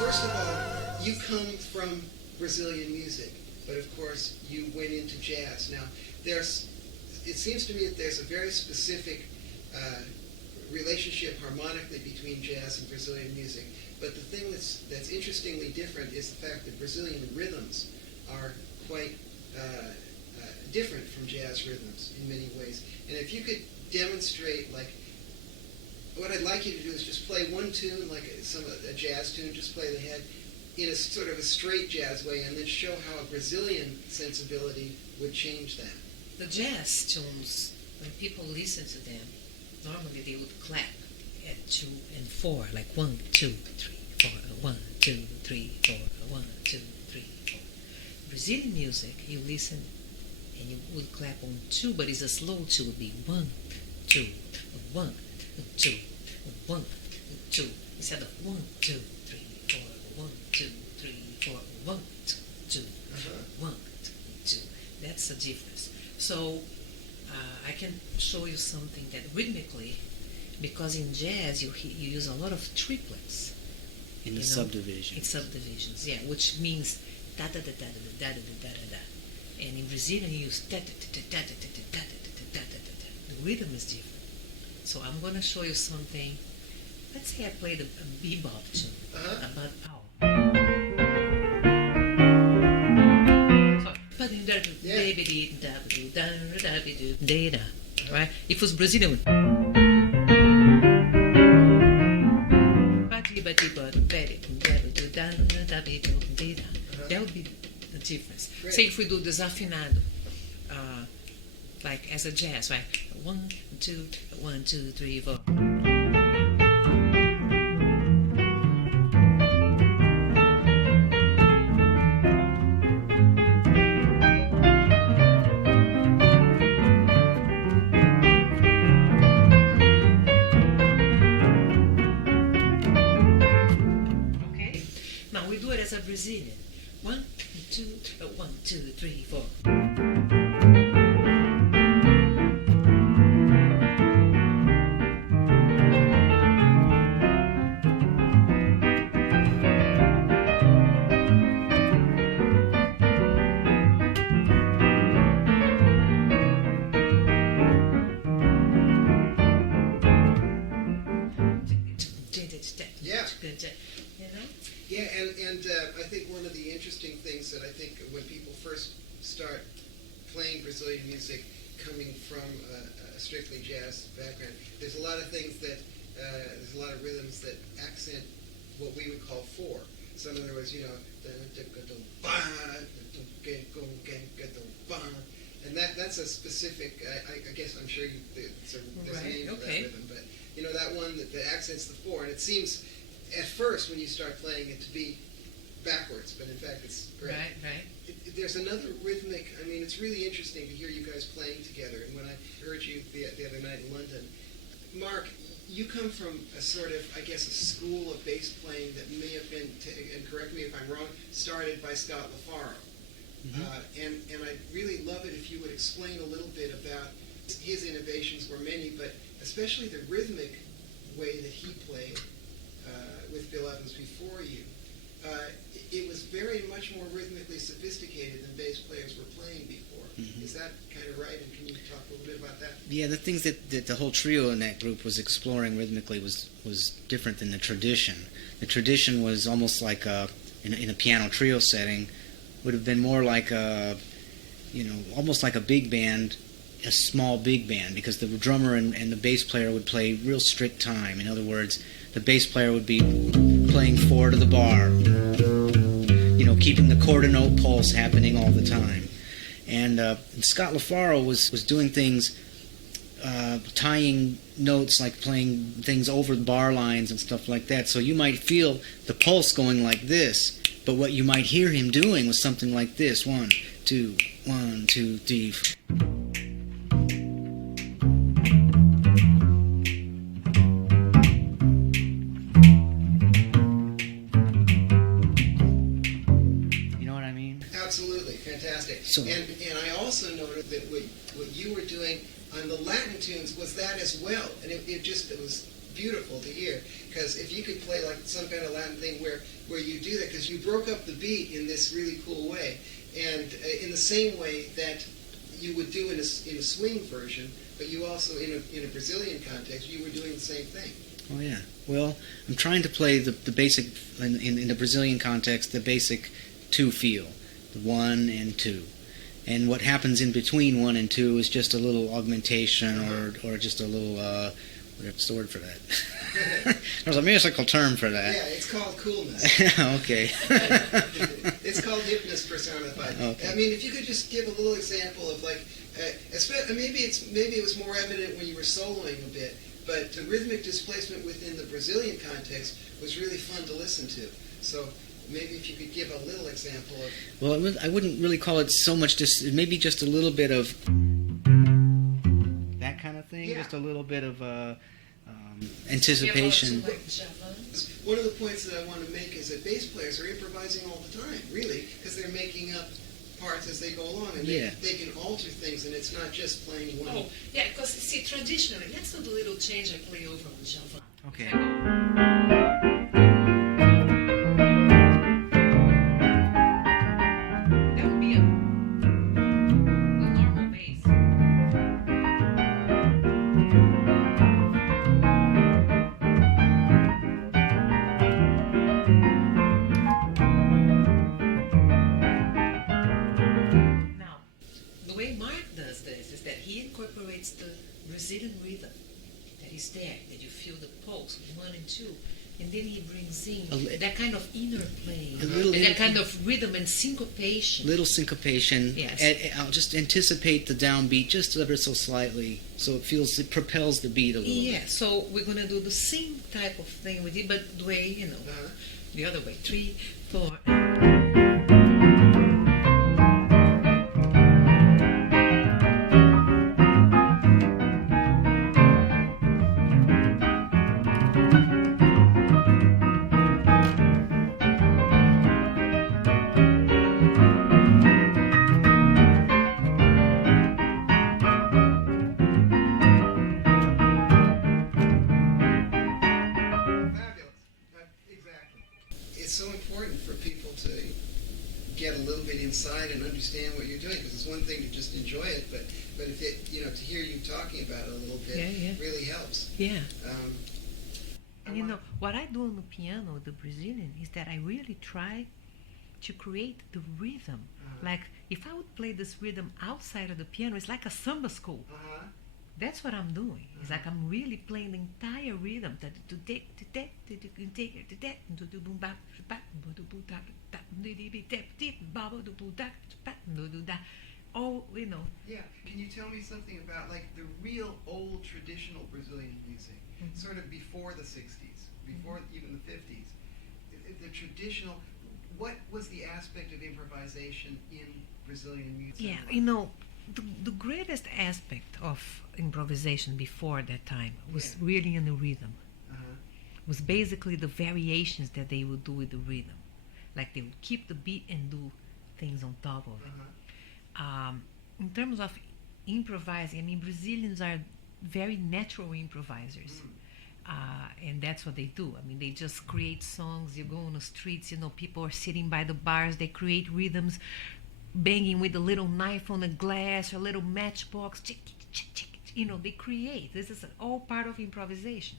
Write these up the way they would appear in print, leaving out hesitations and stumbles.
First of all, you come from Brazilian music, but of course you went into jazz. Now, it seems to me that there's a very specific relationship harmonically between jazz and Brazilian music. But the thing that's interestingly different is the fact that Brazilian rhythms are quite different from jazz rhythms in many ways. And if you could demonstrate, like, what I'd like you to do is just play one tune, like a jazz tune, just play the head, in a sort of a straight jazz way, and then show how a Brazilian sensibility would change that. The jazz tunes, when people listen to them, normally they would clap at 2 and 4, like 1, 2, 3, 4, 1, 2, 3, 4, 1, 2, 3, 4. Brazilian music, you listen and you would clap on 2, but it's a slow 2. It would be 1, 2, 1, 2, 1, 2, instead of 1, 2, 3, 4, 1, 2, 3, 4, 1, 2, 2, 1, 2. That's the difference. So I can show you something that rhythmically, because in jazz you use a lot of triplets. In the subdivisions. In subdivisions, yeah, which means da da da da da da da da da da. And in Brazilian you use da da da da da da da da da da da. The rhythm is different. So I'm going to show you something. Let's say I played a bebop tune about power. Right? If it was Brazilian, that would be the difference. Great. Say if we do desafinado, like as a jazz, right? 1, 2, 1, 2, 3, 4. Okay. Now we do it as a Brazilian. 1, 2, 1, 2, 3, 4. Yeah, and I think one of the interesting things that I think when people first start playing Brazilian music coming from a strictly jazz background, there's a lot of things that, there's a lot of rhythms that accent what we would call 4. So in other words, you know, and that's a specific, I guess I'm sure there's a name for that rhythm, but you know, that one that accents the 4, and it seems at first when you start playing it to be backwards, but in fact it's great. Right. There's another rhythmic, I mean, it's really interesting to hear you guys playing together, and when I heard you the other night in London, Mark, you come from a sort of, I guess, a school of bass playing that may have been, and correct me if I'm wrong, started by Scott LaFaro. And I'd really love it if you would explain a little bit about his innovations, were many, but especially the rhythmic way that he played with Bill Evans before you. It was very much more rhythmically sophisticated than bass players were playing before. Is that kind of right? And can you talk a little bit about that? Yeah, the things that the whole trio in that group was exploring rhythmically was different than the tradition. The tradition was almost like in a piano trio setting, would have been more like almost like a big band, a small big band, because the drummer and the bass player would play real strict time. In other words, the bass player would be playing 4 to the bar, keeping the quarter note pulse happening all the time. And Scott LaFaro was doing things, tying notes, like playing things over bar lines and stuff like that. So you might feel the pulse going like this, but what you might hear him doing was something like this: 1, 2, 1, 2, 3. So, and I also noted that what you were doing on the Latin tunes was that as well, and it was beautiful to hear. Because if you could play like some kind of Latin thing where you do that, because you broke up the beat in this really cool way, and in the same way that you would do in a swing version, but you also in a Brazilian context, you were doing the same thing. Oh yeah. Well, I'm trying to play the basic in the Brazilian context, the basic two feel, the 1 and 2. And what happens in between 1 and 2 is just a little augmentation or just a little what's the word for that? There's a musical term for that. Yeah, it's called coolness. Okay. It's called hipness personified. Okay. I mean, if you could just give a little example of like, maybe it was more evident when you were soloing a bit, but the rhythmic displacement within the Brazilian context was really fun to listen to. So maybe if you could give a little example of... Well, I wouldn't really call it so much, maybe just a little bit of that kind of thing, Yeah. just a little bit of anticipation. One of the points that I want to make is that bass players are improvising all the time, really, because they're making up parts as they go along, and Yeah. they can alter things, and it's not just playing one. Oh, yeah, because see, traditionally, let's do the little change I play over on Java. Okay. That would be a normal bass. Now, the way Mark does this is that he incorporates the Brazilian rhythm that is there, that you feel the pulse, 1 and 2, and then he brings in that kind of inner playing, A little and that bit- kind of rhythm and syncopation. Little syncopation. Yes. I'll just anticipate the downbeat just ever so slightly, so it propels the beat a little Yeah, bit. so we're gonna do the same type of thing we did, but the way, the other way. 3, 4. Fabulous. Exactly. It's so important for people to get a little bit inside and understand what you're doing, because it's one thing to just enjoy it, but if it, to hear you talking about it a little bit Yeah. really helps. Yeah. I And you wanna- know, what I do on the piano, the Brazilian, is that I really try to create the rhythm. Like, if I would play this rhythm outside of the piano, it's like a samba school. Uh-huh. That's what I'm doing. It's like I'm really playing the entire rhythm. Oh, Yeah. Can you tell me something about like the real old traditional Brazilian music, sort of before the 60s, before even the 50s? The traditional, what was the aspect of improvisation in Brazilian music? Yeah, the greatest aspect of improvisation before that time was really in the rhythm. Uh-huh. Was basically the variations that they would do with the rhythm. Like they would keep the beat and do things on top of it. Uh-huh. In terms of improvising, I mean, Brazilians are very natural improvisers. And that's what they do. I mean, they just create songs. You go on the streets, people are sitting by the bars. They create rhythms, banging with a little knife on a glass or a little matchbox. Chick, chick, chick, chick. They create. This is all part of improvisation.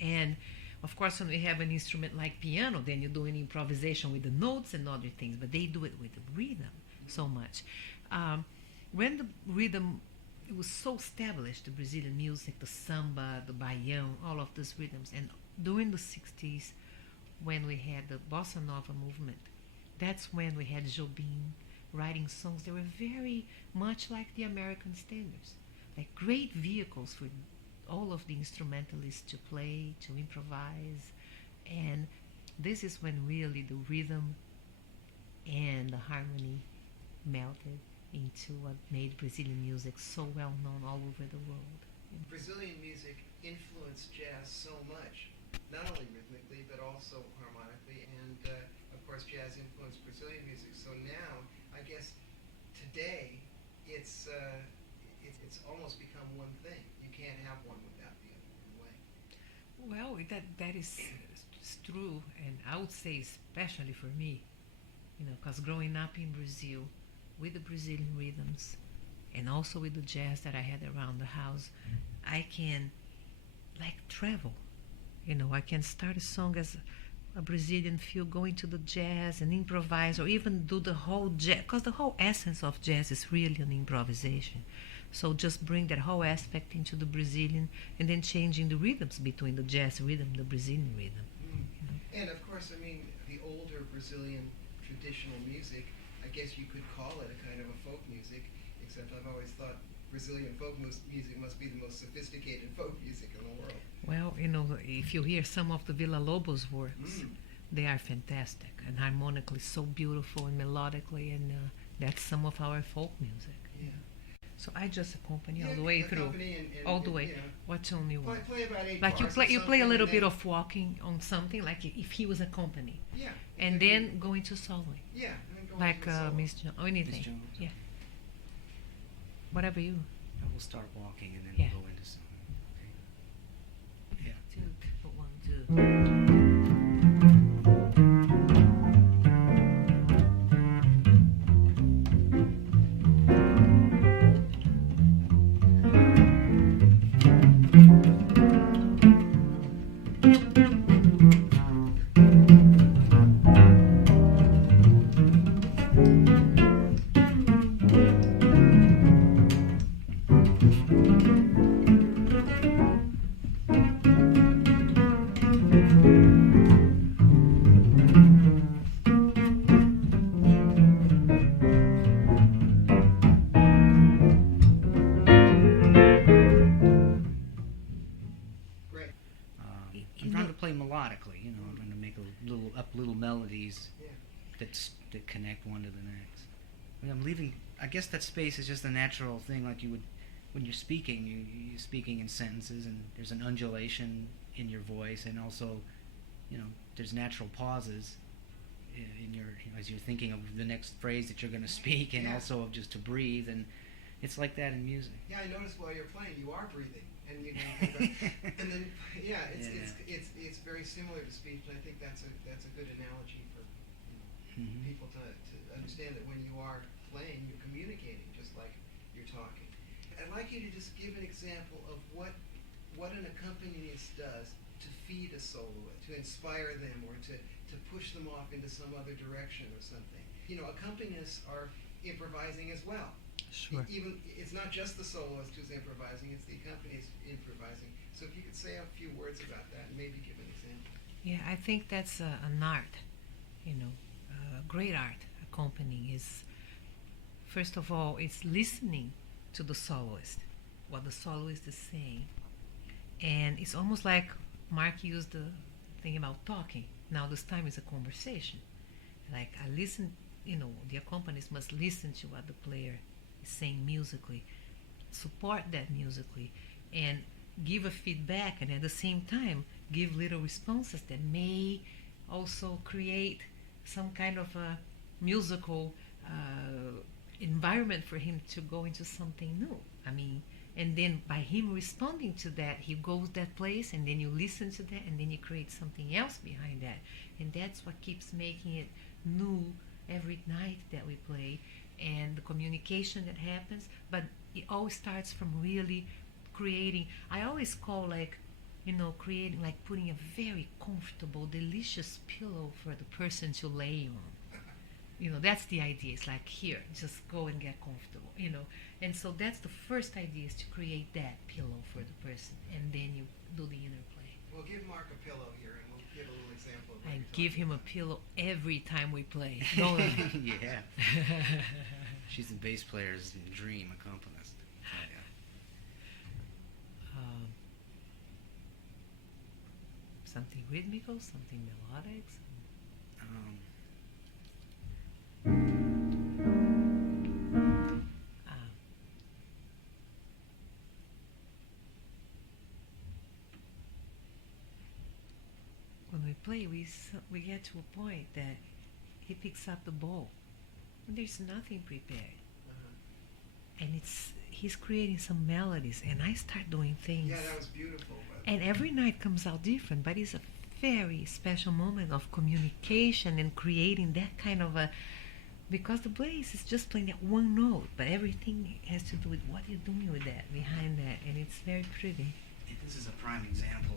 And of course, when we have an instrument like piano, then you're doing improvisation with the notes and other things. But they do it with the rhythm so much. When the rhythm, it was so established, the Brazilian music, the samba, the baião, all of these rhythms. And during the 60s, when we had the bossa nova movement, that's when we had Jobim writing songs that were very much like the American standards, like great vehicles for all of the instrumentalists to play, to improvise. And this is when really the rhythm and the harmony melted into what made Brazilian music so well known all over the world. Brazilian music influenced jazz so much, not only rhythmically but also harmonically, and of course jazz influenced Brazilian music. So now, I guess today, it's almost become one thing. You can't have one without the other in a way. Well, that is true, and I would say especially for me, because growing up in Brazil with the Brazilian rhythms and also with the jazz that I had around the house, I can like travel. I can start a song as a Brazilian feel, going to the jazz and improvise, or even do the whole jazz, because the whole essence of jazz is really an improvisation. So just bring that whole aspect into the Brazilian, and then changing the rhythms between the jazz rhythm, the Brazilian rhythm. And of course, I mean, the older Brazilian traditional music, I guess you could call it a kind of a folk music, except I've always thought Brazilian folk music must be the most sophisticated folk music in the world. Well, if you hear some of the Villa Lobos works, they are fantastic and harmonically so beautiful and melodically, and that's some of our folk music. Yeah. So I just accompany all the way through, And, all the way. You know, What tone you want? play about 8 Like you bars play, or you play a something, little and bit then- of walking on something, like if he was accompanying, Yeah. and then go into soloing, Yeah. And then go like into the solo. Miss Jones, or anything. Miss Jones. Yeah. Whatever you. I will start walking and then Yeah. we'll go into song. Okay. Yeah. 2, 1, 2. Great. I'm trying to play melodically. I'm going to make little melodies Yeah. that connect one to the next. I mean, I'm leaving. I guess that space is just a natural thing, like you would when you're speaking. You're speaking in sentences, and there's an undulation in your voice, and also, there's natural pauses in your as you're thinking of the next phrase that you're going to speak, and Yeah. also of just to breathe, and it's like that in music. Yeah, I noticed while you're playing, you are breathing, and and then it's very similar to speech, and I think that's a good analogy for Mhm. people to understand that when you are playing, you're communicating just like you're talking. I'd like you to just give an example of what an accompanist does to feed a soloist, to inspire them, or to push them off into some other direction or something. Accompanists are improvising as well. Sure. Even it's not just the soloist who's improvising; it's the accompanist improvising. So if you could say a few words about that and maybe give an example. Yeah, I think that's an art, great art. Accompanying is, first of all, it's listening to the soloist, what the soloist is saying. And it's almost like Mark used the thing about talking. Now this time is a conversation. Like I listen, the accompanist must listen to what the player is saying musically, support that musically, and give a feedback, and at the same time give little responses that may also create some kind of a musical environment for him to go into something new. And then by him responding to that, he goes that place, and then you listen to that, and then you create something else behind that. And that's what keeps making it new every night that we play, and the communication that happens. But it always starts from really creating. I always call creating, like putting a very comfortable, delicious pillow for the person to lay on. That's the idea. It's like, here, just go and get comfortable, And so that's the first idea, is to create that pillow for the person, and then you do the inner play. We'll give Mark a pillow here, and we'll give a little example of what I you're give talking him a about. pillow every time we play. Don't I? Yeah. She's the bass player's dream accompanist. Something rhythmical, something melodic. When we play, we get to a point that he picks up the ball, and there's nothing prepared, Uh-huh. and it's he's creating some melodies, and I start doing things. Yeah, that was beautiful. But And every night comes out different, but it's a very special moment of communication and creating that kind of a, because the bass is just playing that one note, but everything has to do with what you're doing with that, behind that, and it's very pretty. This is a prime example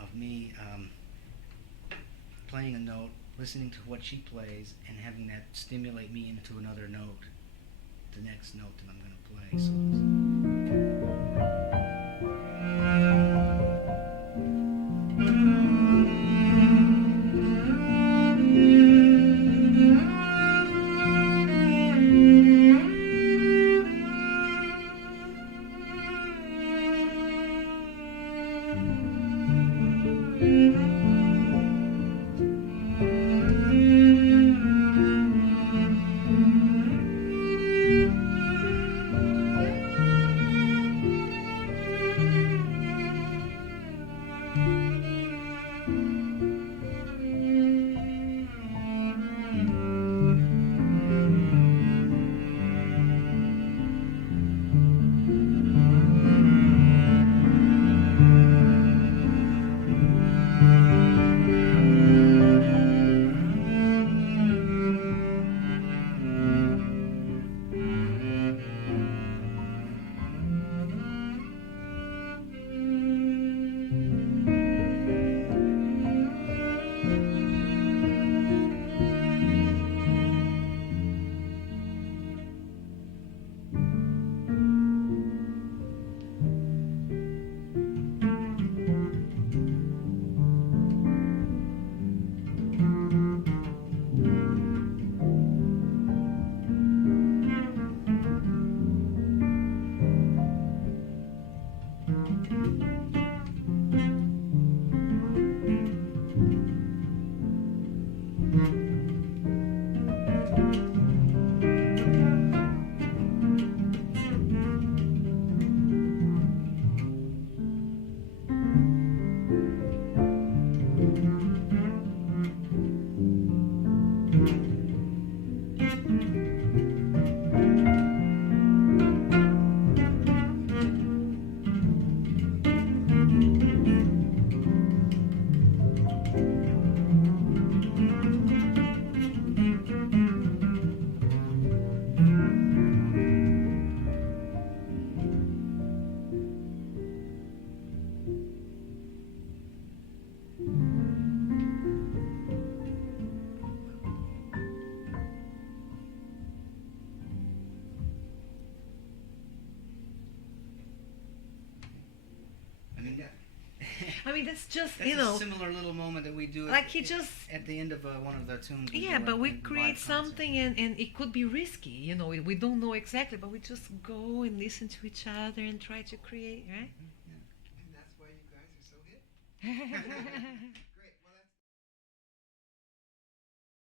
of me playing a note, listening to what she plays, and having that stimulate me into another note, the next note that I'm going to play. I mean, that's just, That's you know, a similar little moment that we do like he just, at the end of one of the tunes. yeah, but we create live concert. something, and it could be risky, you know, we don't know exactly, but we just go and listen to each other and try to create, right? and that's why you guys are so hip.